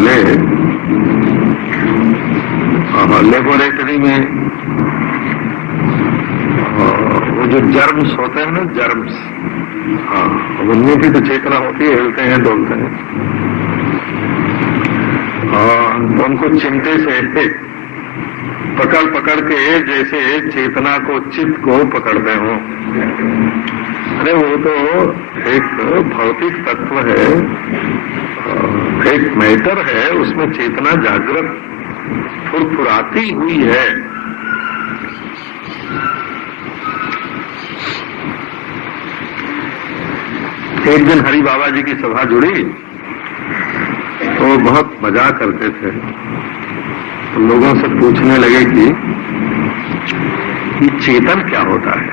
निकाले लेबोरेटरी में, वो जो जर्म्स होते हैं ना, जर्म्स, हाँ, उनमें भी तो चेतना होती है, हिलते हैं डोलते हैं। तो उनको चिमटे से पकड़ पकड़ के जैसे चेतना को, चित्त को पकड़ते हो। अरे वो तो एक भौतिक तत्व है, एक मैटर है, उसमें चेतना जागृत फुरफुराती हुई है। एक दिन हरि बाबा जी की सभा जुड़ी तो बहुत मजाक करते थे, तो लोगों से पूछने लगे कि चेतन क्या होता है।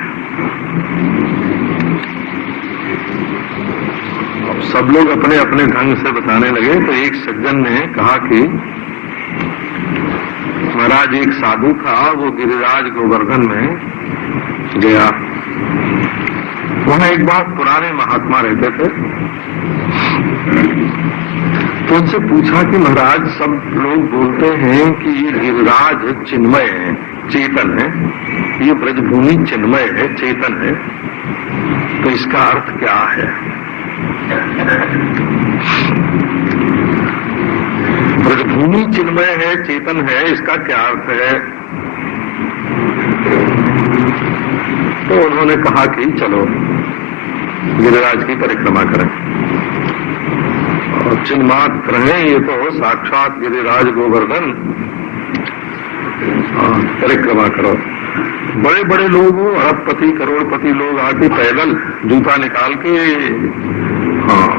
अब सब लोग अपने अपने ढंग से बताने लगे। तो एक सज्जन ने कहा कि महाराज, एक साधु था, वो गिरिराज गोवर्धन में गया। वहां एक बहुत पुराने महात्मा रहते थे। तो उनसे पूछा कि महाराज, सब लोग बोलते हैं कि ये गिरिराज चिन्मय है, चेतन है, ये ब्रजभूमि चिन्मय है, चेतन है, तो इसका अर्थ क्या है? ब्रजभूमि चिन्मय है, चेतन है, इसका क्या अर्थ है? तो उन्होंने कहा कि चलो गिरिराज की परिक्रमा करें, और चिन्मात्र हैं ये तो साक्षात गिरिराज गोवर्धन, परिक्रमा करो। बड़े बड़े लोग, अरबपति करोड़पति लोग आके पैदल जूता निकाल के, हाँ,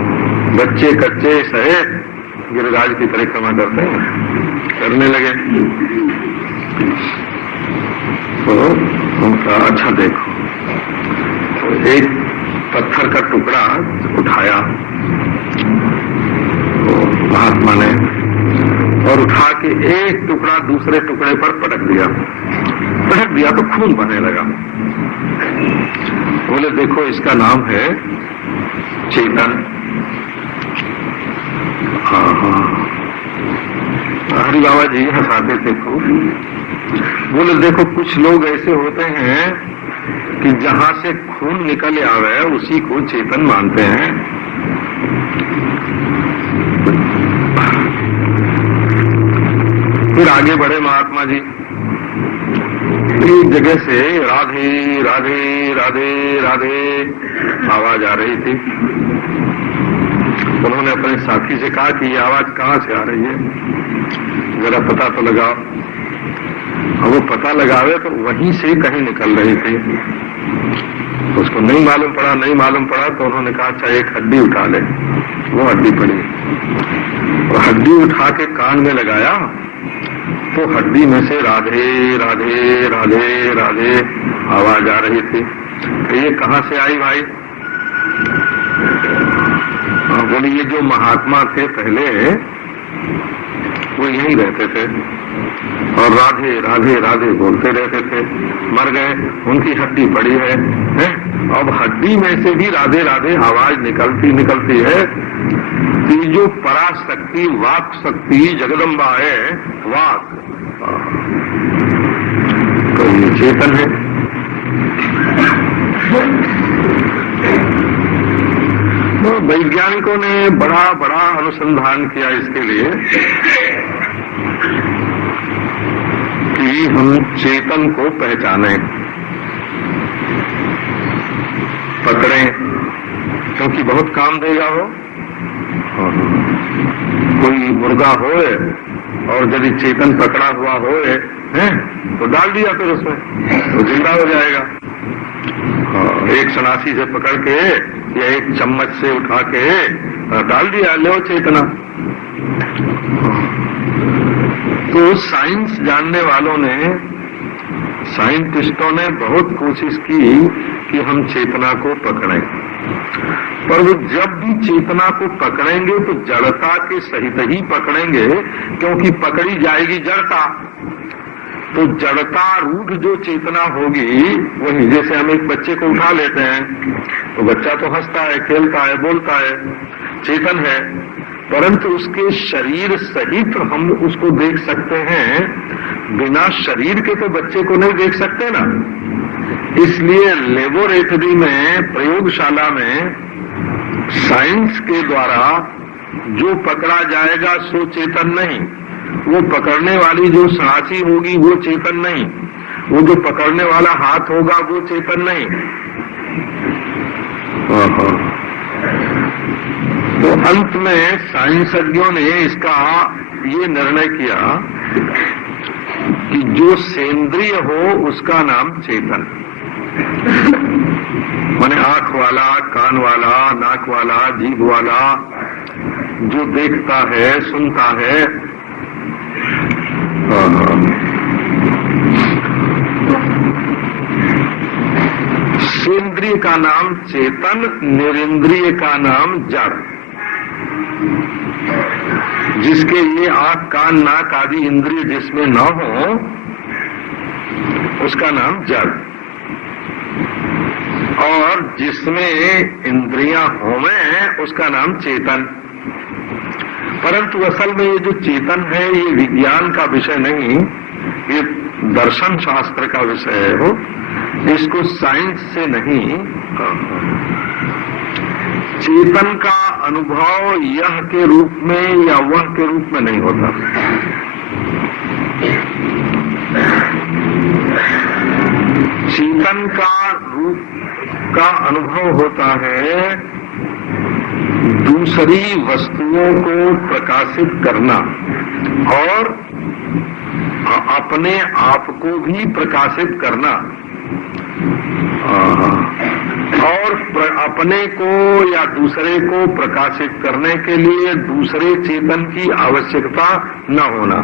बच्चे कच्चे सहित गिरिराज की परिक्रमा करते हैं, करने लगे। तो उनका अच्छा देखो, तो एक पत्थर का टुकड़ा उठाया तो महात्मा ने, और उठा के एक टुकड़ा दूसरे टुकड़े पर पटक दिया तो खून बहने लगा। बोले देखो, इसका नाम है चेतन। हरि बाबा जी हंसाते थे खूब। बोले देखो, कुछ लोग ऐसे होते हैं कि जहां से खून निकल आवे उसी को चेतन मानते हैं। फिर आगे बढ़े महात्मा जी। एक जगह से राधे राधे राधे राधे आवाज आ रही थी। उन्होंने अपने साथी से कहा कि ये आवाज कहां से आ रही है, जरा पता तो लगाओ। और वो पता लगावे तो वहीं से कहीं निकल रही थी। उसको नहीं मालूम पड़ा तो उन्होंने कहा अच्छा एक हड्डी उठा ले। वो हड्डी पड़ी, और हड्डी उठा के कान में लगाया तो हड्डी में से राधे राधे राधे राधे आवाज आ रही थी। तो ये कहां से आई भाई? बोले ये जो महात्मा थे पहले, वो यहीं रहते थे और राधे राधे राधे बोलते रहते थे, मर गए, उनकी हड्डी पड़ी है, अब हड्डी में से भी राधे राधे आवाज निकलती है। ये जो पराशक्ति, वाक शक्ति जगदम्बा है, वाक, तो ये चेतन है। तो वैज्ञानिकों ने बड़ा बड़ा अनुसंधान किया इसके लिए कि हम चेतन को पहचानें, पकड़ें, क्योंकि बहुत काम देगा वो। कोई मुर्गा होए और यदि चेतन पकड़ा हुआ होए तो डाल दिया, फिर उसमें तो जिंदा हो जाएगा। एक सनासी से पकड़ के या एक चम्मच से उठा के डाल दिया, लो चेतना। तो साइंस जानने वालों ने, साइंटिस्टों ने बहुत कोशिश की कि हम चेतना को पकड़ें, पर वो जब भी चेतना को पकड़ेंगे तो जड़ता के सहित ही पकड़ेंगे, क्योंकि पकड़ी जाएगी जड़ता। तो जड़ता रूढ़ जो चेतना होगी वही, जैसे हम एक बच्चे को उठा लेते हैं तो बच्चा तो हंसता है, खेलता है, बोलता है, चेतन है। परंतु उसके शरीर सहित हम उसको देख सकते हैं, बिना शरीर के तो बच्चे को नहीं देख सकते ना। इसलिए लेबोरेटरी में, प्रयोगशाला में साइंस के द्वारा जो पकड़ा जाएगा सो चेतन नहीं, वो पकड़ने वाली जो सांची होगी वो चेतन नहीं, वो जो पकड़ने वाला हाथ होगा वो चेतन नहीं। तो अंत में साइंसज्ञों ने इसका ये निर्णय किया कि जो सेंद्रिय हो उसका नाम चेतन, माने आंख वाला, कान वाला, नाक वाला, जीभ वाला, जो देखता है, सुनता है, सेंद्रिय का नाम चेतन, निरेंद्रिय का नाम जड़। जिसके ये आंख, कान, नाक आदि इंद्रिय जिसमें न हो उसका नाम जड़, और जिसमें इंद्रियां होवें उसका नाम चेतन। परंतु असल में ये जो चेतन है ये विज्ञान का विषय नहीं, ये दर्शन शास्त्र का विषय है। हो इसको साइंस से नहीं, चेतन का अनुभव यह के रूप में या वह के रूप में नहीं होता। चेतन का रूप का अनुभव होता है दूसरी वस्तुओं को प्रकाशित करना और अपने आप को भी प्रकाशित करना, और अपने को या दूसरे को प्रकाशित करने के लिए दूसरे चेतन की आवश्यकता न होना,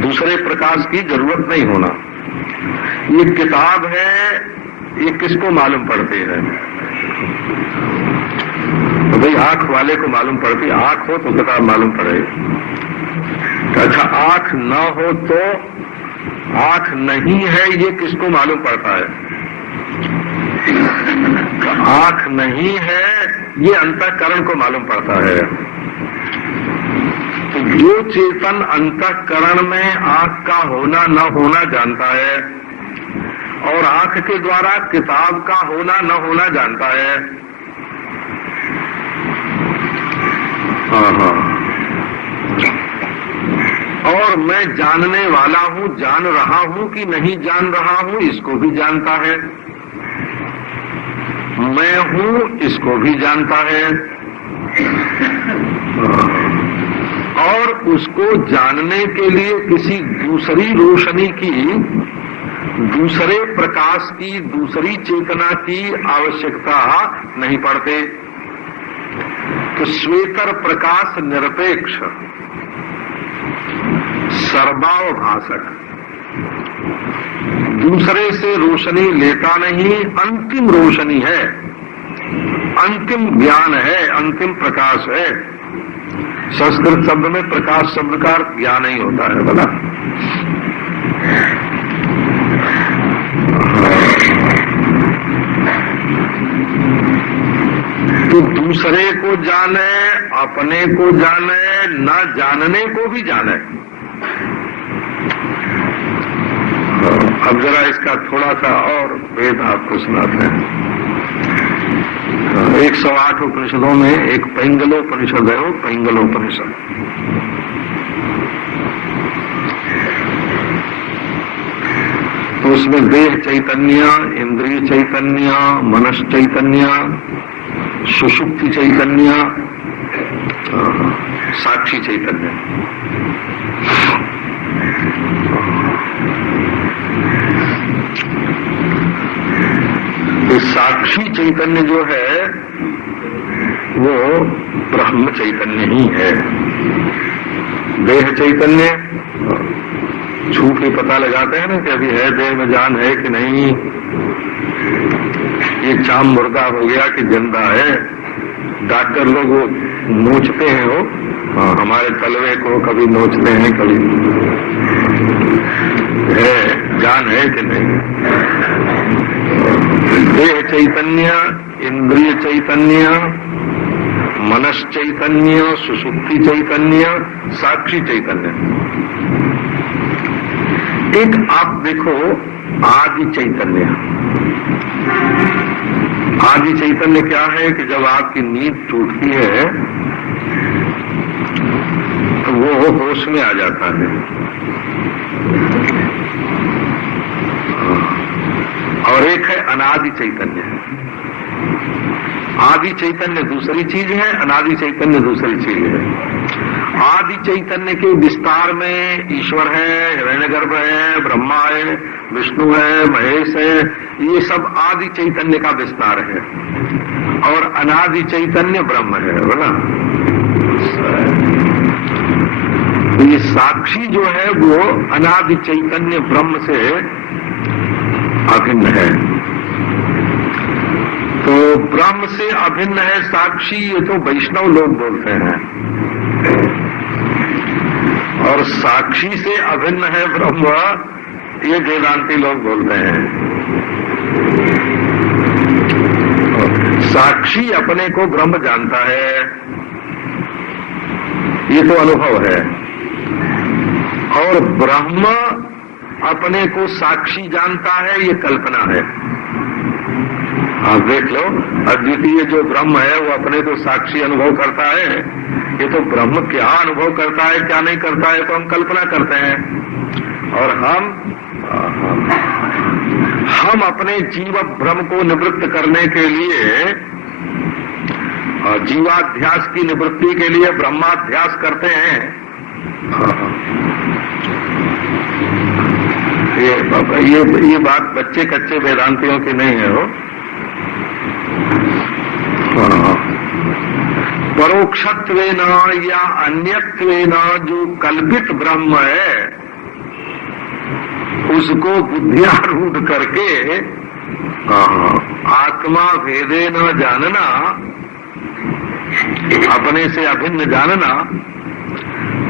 दूसरे प्रकाश की जरूरत नहीं होना। ये किताब है, ये किसको मालूम पड़ती है? तो भाई आंख वाले को मालूम पड़ती, आंख हो तो किताब मालूम पड़ेगी। तो अच्छा आंख न हो तो आंख नहीं है ये किसको मालूम पड़ता है? तो आंख नहीं है ये अंतःकरण को मालूम पड़ता है। तो जो चेतन अंतःकरण में आंख का होना न होना जानता है और आंख के द्वारा किताब का होना न होना जानता है, और मैं जानने वाला हूं, जान रहा हूं कि नहीं जान रहा हूं इसको भी जानता है, मैं हूं इसको भी जानता है, और उसको जानने के लिए किसी दूसरी रोशनी की, दूसरे प्रकाश की, दूसरी चेतना की आवश्यकता नहीं पड़ते। तो श्वेतर प्रकाश निरपेक्ष, सर्वावभाषक, दूसरे से रोशनी लेता नहीं, अंतिम रोशनी है, अंतिम ज्ञान है, अंतिम प्रकाश है। संस्कृत शब्द में प्रकाश शब्द का अर्थ ज्ञान ही होता है, बोला। तो दूसरे को जाने, अपने को जाने, न जानने को भी जाने। अब जरा इसका थोड़ा सा और भेद आपको सुनाते हैं। 108 उपनिषदों में एक पैंगलोपनिषद है, वो पैंगलोपनिषद। तो उसमें देह चैतन्य, इंद्रिय चैतन्य, मनस चैतन्य, सुषुप्ति चैतन्य, साक्षी चैतन्य, तो साक्षी चैतन्य जो है वो ब्रह्म चैतन्य ही है। देह चैतन्य छू के पता लगाते हैं ना कि अभी है देह में जान है कि नहीं, ये चाम मुर्दा हो गया कि जिंदा है। डॉक्टर लोग वो नोचते हैं, वो हमारे तलवे को कभी नोचते हैं, कभी है जान है कि नहीं। देह चैतन्य, इंद्रिय चैतन्य, मनस चैतन्य, सुषुप्ति चैतन्य, साक्षी चैतन्य। एक आप देखो आदि चैतन्य। आदि चैतन्य क्या है कि जब आपकी नींद टूटती है तो वो होश में आ जाता है। और एक है अनादि चैतन्य। आदि चैतन्य दूसरी चीज है, अनादि चैतन्य दूसरी चीज है। आदि चैतन्य के विस्तार में ईश्वर है, हिरण्यगर्भ है, ब्रह्मा है, विष्णु है, महेश है, ये सब आदि चैतन्य का विस्तार है। और अनादि चैतन्य ब्रह्म है, बोला। ये साक्षी जो है वो अनादि चैतन्य ब्रह्म से अभिन्न है। तो ब्रह्म से अभिन्न है साक्षी, ये तो वैष्णव लोग बोलते हैं। और साक्षी से अभिन्न है ब्रह्म, ये वेदांती लोग बोलते हैं। साक्षी अपने को ब्रह्म जानता है, ये तो अनुभव है। और ब्रह्म अपने को साक्षी जानता है, ये कल्पना है। आप देख लो, अद्वितीय जो ब्रह्म है वो अपने को साक्षी अनुभव करता है। ये तो ब्रह्म क्या अनुभव करता है क्या नहीं करता है तो हम कल्पना करते हैं। और हम अपने जीव भ्रम को निवृत्त करने के लिए, जीवाध्यास की निवृत्ति के लिए ब्रह्माध्यास करते हैं। ये बात बच्चे कच्चे वेदांतियों की नहीं है। वो परोक्षत्वेन या अन्यत्वेन जो कल्पित ब्रह्म है उसको बुद्धियारूढ़ करके आत्मा भेदे न जानना, अपने से अभिन्न जानना,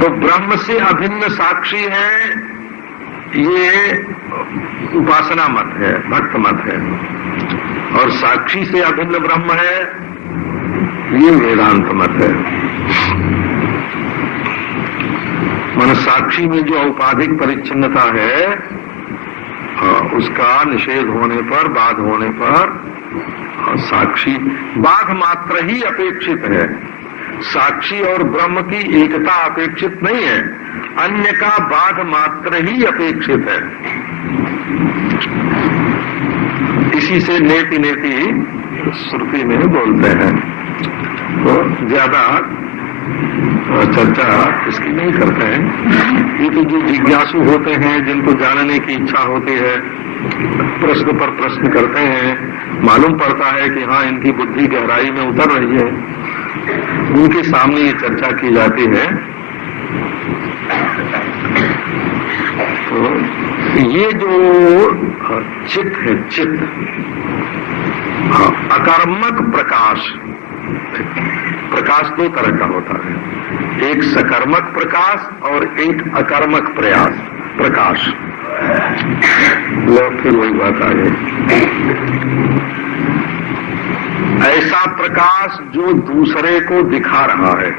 तो ब्रह्म से अभिन्न साक्षी है, ये उपासना मत है, भक्त मत है। और साक्षी से अभिन्न ब्रह्म है, ये वेदांत मत है। मन साक्षी में जो औपाधिक परिच्छिन्नता है उसका निषेध होने पर, बाध होने पर, साक्षी बाध मात्र ही अपेक्षित है। साक्षी और ब्रह्म की एकता अपेक्षित नहीं है, अन्य का बाध मात्र ही अपेक्षित है। इसी से नेति नेति श्रुति में बोलते हैं। तो ज्यादा चर्चा इसकी नहीं करते हैं। ये तो जो जिज्ञासु होते हैं, जिनको जानने की इच्छा होती है, प्रश्न पर प्रश्न करते हैं, मालूम पड़ता है कि हाँ इनकी बुद्धि गहराई में उतर रही है, उनके सामने ये चर्चा की जाती है। तो ये जो चित्त है, चित्त अकर्मक प्रकाश, प्रकाश दो तरह का होता है, एक सकर्मक प्रकाश और एक अकर्मक प्रकाश। लो फिर वही बात आ गई। ऐसा प्रकाश जो दूसरे को दिखा रहा है,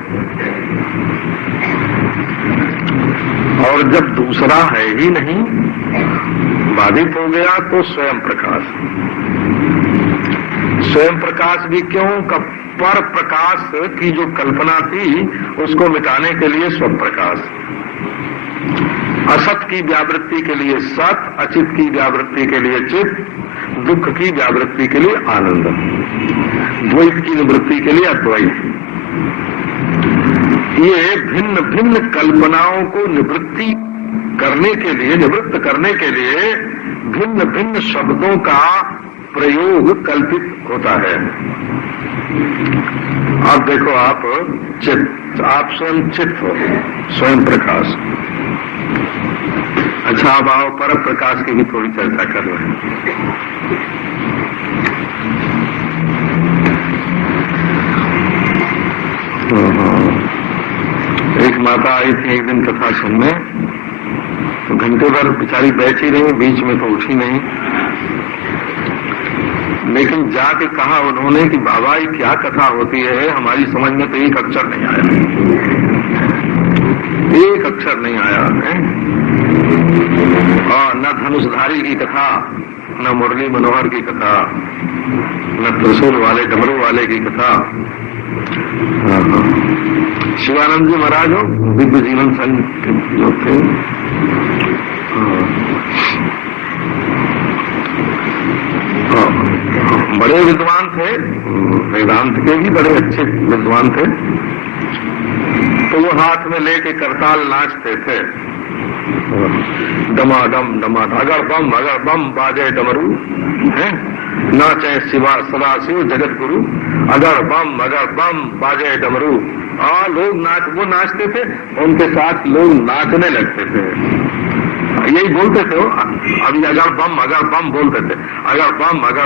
और जब दूसरा है ही नहीं, बाधित हो गया, तो स्वयं प्रकाश। स्वयं प्रकाश भी क्यों? पर प्रकाश की जो कल्पना थी उसको मिटाने के लिए स्वप्रकाश, असत की व्यावृत्ति के लिए सत, अचित की व्यावृत्ति के लिए चित, दुख की व्यावृत्ति के लिए आनंद, द्वैत की निवृत्ति के लिए अद्वैत। ये भिन्न भिन्न कल्पनाओं को निवृत्त करने के लिए भिन्न भिन्न शब्दों का प्रयोग कल्पित होता है। अब देखो, आप चित्त, आप स्वयं चित्त हो, स्वयं प्रकाश। अच्छा, अब आओ पर प्रकाश की भी थोड़ी चर्चा कर रहे हैं। एक माता आई थी एक दिन कथा सुनने, तो घंटे भर बेचारी बैठी रही, बीच में तो उठी नहीं। लेकिन जाके कहा उन्होंने कि बाबा ये क्या कथा होती है, हमारी समझ में तो एक अक्षर नहीं आया, एक अक्षर नहीं आया है। और न धनुषधारी की कथा, न मुरली मनोहर की कथा, न त्रिशूल वाले डमरू वाले की कथा। शिवानंद जी महाराज हो, दिव्य जीवन संघ के जो थे, बड़े विद्वान थे, वेदांत के भी बड़े अच्छे विद्वान थे। तो वो हाथ में लेके करताल नाचते थे, डमाडम डमाडम, अगर बम बाजे डमरू है, नाचे शिवा सदा शिव जगत गुरु, अगर बम बाजे डमरू। लोग वो नाचते थे, उनके साथ लोग नाचने लगते थे, यही बोलते थे वो। अभी अगर बम बोलते थे, अगर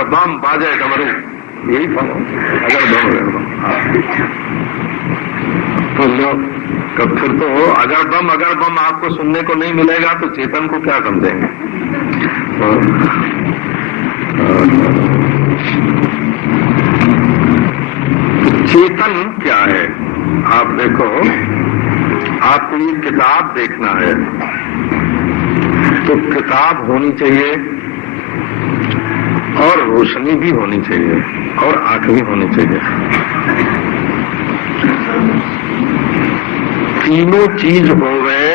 बम बाजे डमरू, यही अगर बम। तो लोग कब फिर तो अगर बम आपको सुनने को नहीं मिलेगा तो चेतन को क्या समझेंगे। चेतन क्या है? आप देखो, आपको ये किताब देखना है तो किताब होनी चाहिए और रोशनी भी होनी चाहिए और आंख भी होनी चाहिए। तीनों चीज हो गए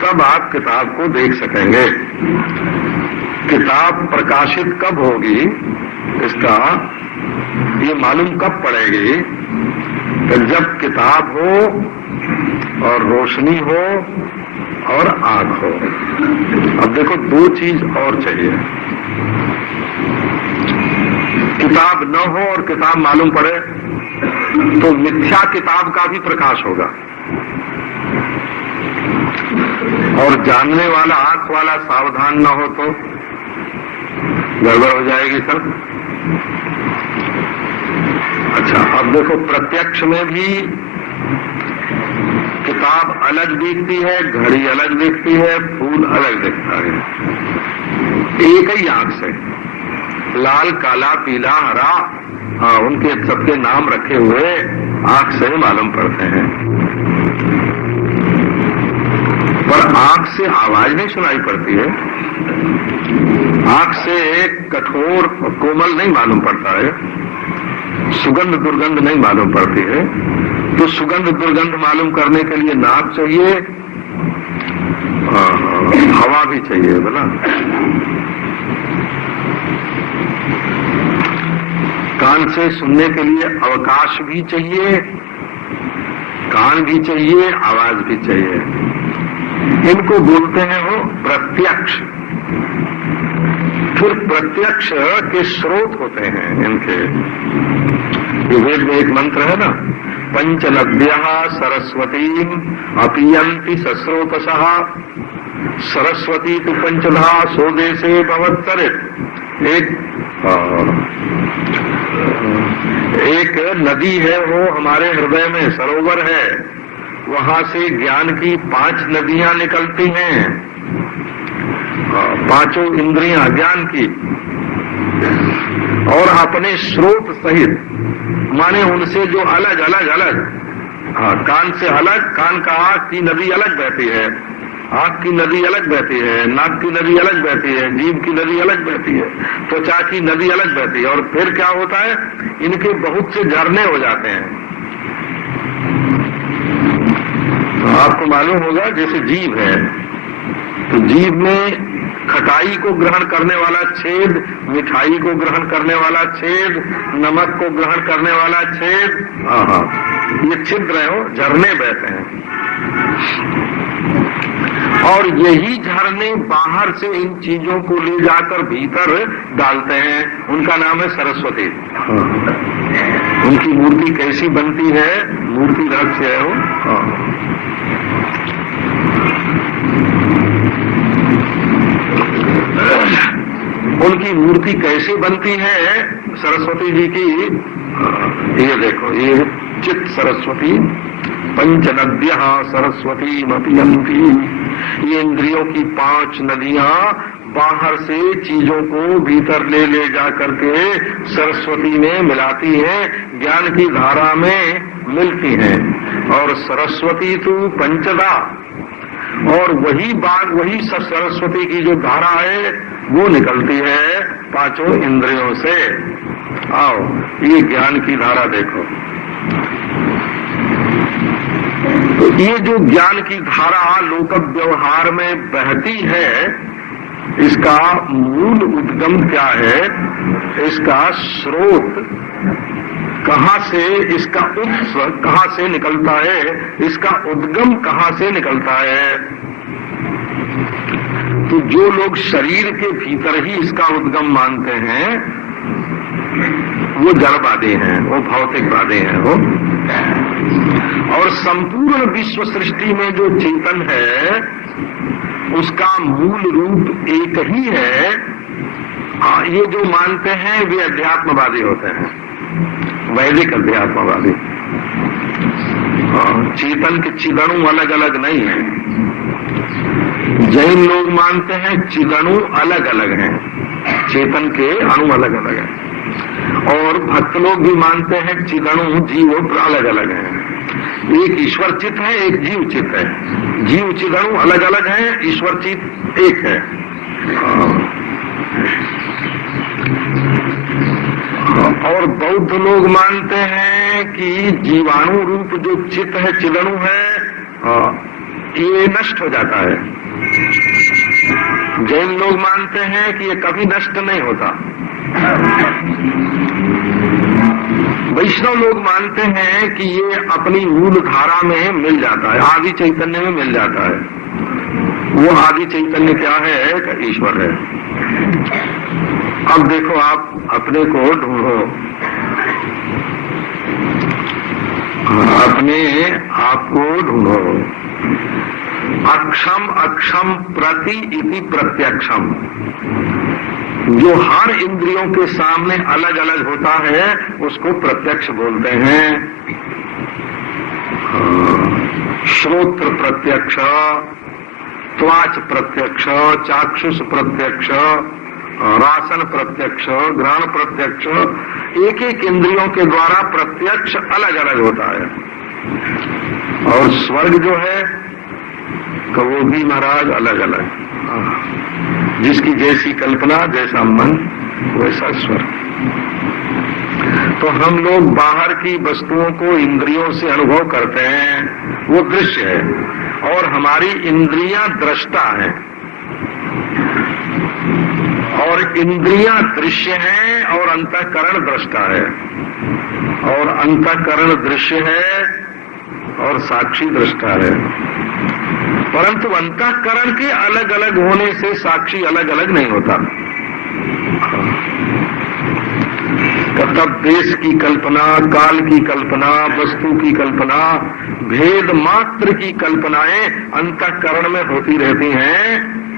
तब आप किताब को देख सकेंगे। किताब प्रकाशित कब होगी इसका ये मालूम कब पड़ेगी? तो जब किताब हो और रोशनी हो और आंख हो। अब देखो, दो चीज और चाहिए। किताब न हो और किताब मालूम पड़े तो मिथ्या किताब का भी प्रकाश होगा, और जानने वाला आंख वाला सावधान न हो तो गड़बड़ हो जाएगी सब। अच्छा, अब देखो, प्रत्यक्ष में भी किताब अलग दिखती है, घड़ी अलग दिखती है, फूल अलग दिखता है, एक ही आंख से। लाल, काला, पीला, हरा, उनके सबके नाम रखे हुए आंख से मालूम पड़ते हैं, पर आंख से आवाज नहीं सुनाई पड़ती है। आंख से कठोर कोमल नहीं मालूम पड़ता है, सुगंध दुर्गंध नहीं मालूम पड़ती है। तो सुगंध दुर्गंध मालूम करने के लिए नाक चाहिए, हवा भी चाहिए, बोला। कान से सुनने के लिए अवकाश भी चाहिए, कान भी चाहिए, आवाज भी चाहिए। इनको बोलते हैं वो प्रत्यक्ष। फिर प्रत्यक्ष के स्रोत होते हैं इनके। वेद में एक मंत्र है ना, पंचनद्यः सरस्वती अपीयन्ति सस्रोतसः, सरस्वती तो पंचधा सो देशे भवत्सरित। एक नदी है, वो हमारे हृदय में सरोवर है, वहां से ज्ञान की 5 नदियां निकलती हैं, 5 इंद्रियां ज्ञान की, और अपने स्रोत सहित, माने उनसे जो अलग अलग अलग, कान से अलग, कान का आंख की नदी अलग बहती है, आंख की नदी अलग बहती है, नाक की नदी अलग बहती है, जीभ की नदी अलग बहती है, त्वचा की नदी अलग बहती है। और फिर क्या होता है, इनके बहुत से झरने हो जाते हैं। तो आपको मालूम होगा, जैसे जीभ है तो जीभ में खटाई को ग्रहण करने वाला छेद, मिठाई को ग्रहण करने वाला छेद, नमक को ग्रहण करने वाला छेद, ये छिद्र है, वो झरने बहते हैं। और यही झरने बाहर से इन चीजों को ले जाकर भीतर डालते हैं, उनका नाम है सरस्वती। उनकी मूर्ति कैसी बनती है, मूर्ति रहस्य है वो। उनकी मूर्ति कैसे बनती है सरस्वती जी की, ये देखो, ये चित सरस्वती, पंचनद्यः सरस्वती मपियन्ति। ये इंद्रियों की 5 नदियां बाहर से चीजों को भीतर ले जा करके सरस्वती में मिलाती हैं, ज्ञान की धारा में मिलती हैं। और सरस्वती तो पंचदा, और वही बाग, वही सरस्वती की जो धारा है वो निकलती है पांचों इंद्रियों से। आओ ये ज्ञान की धारा देखो। तो ये जो ज्ञान की धारा लोक व्यवहार में बहती है, इसका मूल उद्गम क्या है, इसका स्रोत कहां से, इसका उत्स कहां से निकलता है, इसका उद्गम कहां से निकलता है? तो जो लोग शरीर के भीतर ही इसका उद्गम मानते हैं वो जड़वादी हैं, वो भौतिकवादी हैं वो। और संपूर्ण विश्व सृष्टि में जो चेतन है उसका मूल रूप एक ही है। ये जो मानते हैं वे अध्यात्मवादी होते हैं, वैदिक अध्यात्मवादी। चेतन के चिदणु अलग अलग नहीं है। जैन लोग मानते हैं चिदणु अलग अलग हैं, चेतन के अणु अलग अलग हैं। और भक्त लोग भी मानते हैं चिदणु जीव अलग अलग हैं। एक ईश्वर चित्त है, एक जीव चित्त है। जीव चिदणु अलग अलग हैं, ईश्वर चित्त एक है। और बौद्ध लोग मानते हैं कि जीवाणु रूप जो चित्त है, चिदणु है, ये नष्ट हो जाता है। जैन लोग मानते हैं कि ये कभी नष्ट नहीं होता। वैष्णव लोग मानते हैं कि ये अपनी मूल धारा में मिल जाता है, आदि चैतन्य में मिल जाता है। वो आदि चैतन्य क्या है? कि ईश्वर है। अब देखो आप अपने को ढूंढो, अपने आप को ढूंढो। अक्षम अक्षम प्रति इति प्रत्यक्षम, जो हर इंद्रियों के सामने अलग अलग होता है उसको प्रत्यक्ष बोलते हैं। श्रोत्र प्रत्यक्ष, त्वाच प्रत्यक्ष, चाक्षुष प्रत्यक्ष, रासन प्रत्यक्ष, घ्राण प्रत्यक्ष, एक एक इंद्रियों के द्वारा प्रत्यक्ष अलग अलग होता है। और स्वर्ग जो है तो वो भी महाराज अलग अलग, जिसकी जैसी कल्पना, जैसा मन, वैसा स्वर्ग। तो हम लोग बाहर की वस्तुओं को इंद्रियों से अनुभव करते हैं, वो दृश्य है। और हमारी इंद्रियां दृष्टा हैं, और इंद्रियां दृश्य हैं और अंतःकरण दृष्टा है। और अंतःकरण दृश्य है और साक्षी दृष्टा है। परंतु अंतःकरण के अलग अलग होने से साक्षी अलग अलग नहीं होता। तब देश की कल्पना, काल की कल्पना, वस्तु की कल्पना, भेद मात्र की कल्पनाएं अंतःकरण में होती रहती हैं।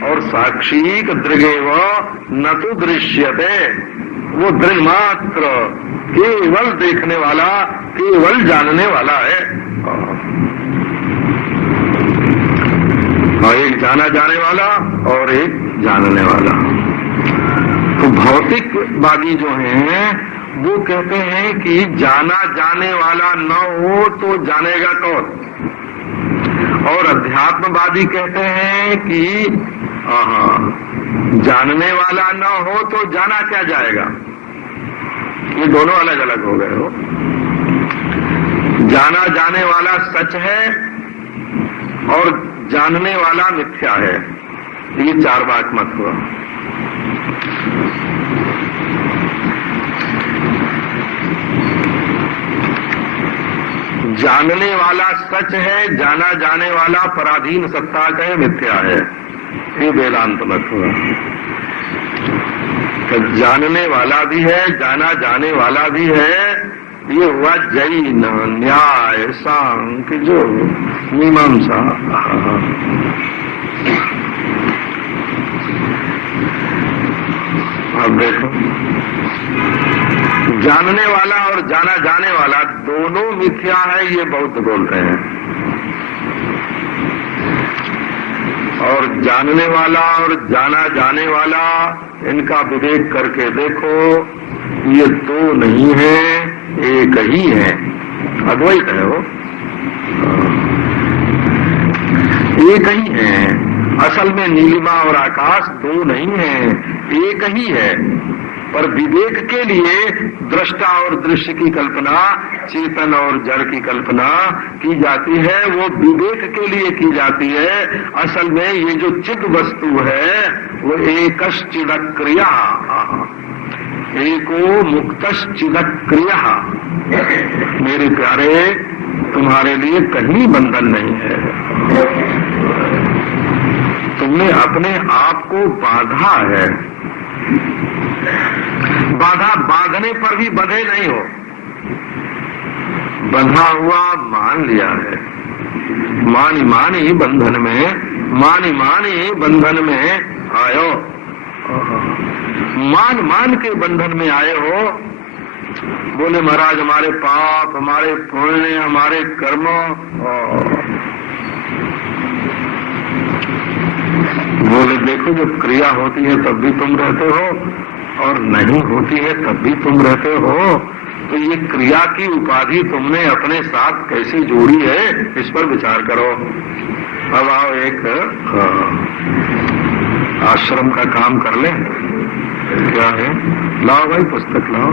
और साक्षी दृगेव न तो दृश्यते, वो दृग मात्र, केवल देखने वाला, केवल जानने वाला है। एक जाना जाने वाला और एक जानने वाला। तो भौतिकवादी जो हैं वो कहते हैं कि जाना जाने वाला न हो तो जानेगा कौन। और अध्यात्मवादी कहते हैं कि जानने वाला न हो तो जाना क्या जाएगा। ये दोनों अलग अलग हो गए हो। जाना जाने वाला सच है और जानने वाला मिथ्या है। ये चार बात मत हुआ। जानने वाला सच है, जाना जाने वाला पराधीन सत्ता का मिथ्या है। ये वेदांत मत हुआ। तो जानने वाला भी है, जाना जाने वाला भी है। ये हुआ जैन न्याय सांख्य जो मीमांसा। अब देखो, जानने वाला और जाना जाने वाला दोनों मिथ्या है, ये बौद्ध बोलते हैं। और जानने वाला और जाना जाने वाला, इनका विवेक करके देखो, ये दो नहीं है, एक ही है, अद्वैत है वो, एक ही है। असल में नीलिमा और आकाश दो नहीं है, एक ही है। पर विवेक के लिए दृष्टा और दृश्य की कल्पना, चेतन और जड़ की कल्पना की जाती है, वो विवेक के लिए की जाती है। असल में ये जो चिद वस्तु है वो एकश्चिदक क्रिया, एको मुक्तश्चिदक क्रिया। मेरे प्यारे, तुम्हारे लिए कहीं बंधन नहीं है, तुमने अपने आप को बांधा है। बांधने पर भी बंधे नहीं हो, बंधा हुआ मान लिया है। मानी मानी बंधन में आयो, मान के बंधन में आए हो। बोले महाराज हमारे पाप, हमारे पुण्य, हमारे कर्मों, बोले देखो जब क्रिया होती है तब भी तुम रहते हो और नहीं होती है तब भी तुम रहते हो, तो ये क्रिया की उपाधि तुमने अपने साथ कैसे जोड़ी है, इस पर विचार करो। अब आओ एक आश्रम का काम कर ले। क्या है? लाओ भाई पुस्तक लाओ।